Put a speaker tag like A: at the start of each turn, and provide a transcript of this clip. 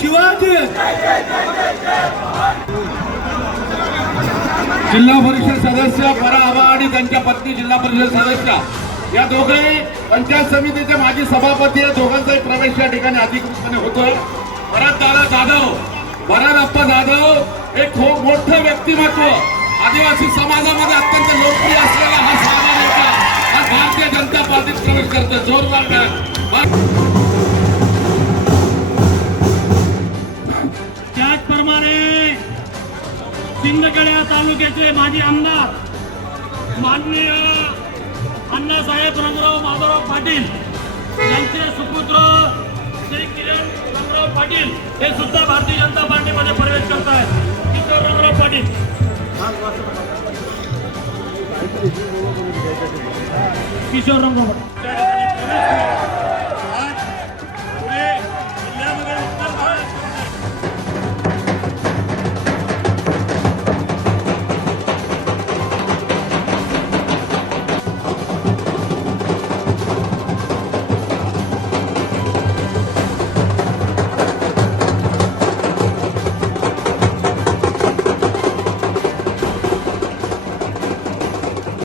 A: शिवाजी. जिल्हा परिषद सदस्य पराभा आणि त्यांच्या पत्नी जिल्हा परिषद सदस्या. या दोघे पंचायत समितीचे माजी सभापती या दोघांचाही प्रवेश या ठिकाणी अधिकृतपणे होतोय. परत दादा जाधव. बरानप्पा जाधव एक खूप मोठं व्यक्तिमत्व. आदिवासी समाजामध्ये अत्यंत लोकप्रिय असलेला हा साधा नेता. हा भारतीय जनता पार्टीत प्रवेश करतो जोरदार
B: त्याचप्रमाणे सिंदखेडा तालुक्याचे माजी आमदार माननीय अण्णासाहेब रंगराव माधवराव पाटील यांचे सुपुत्र पाटील हे सुद्धा भारतीय जनता पार्टीमध्ये प्रवेश करत आहेत किशोर रंगराव पाटील. किशोर रंगराव पाटील.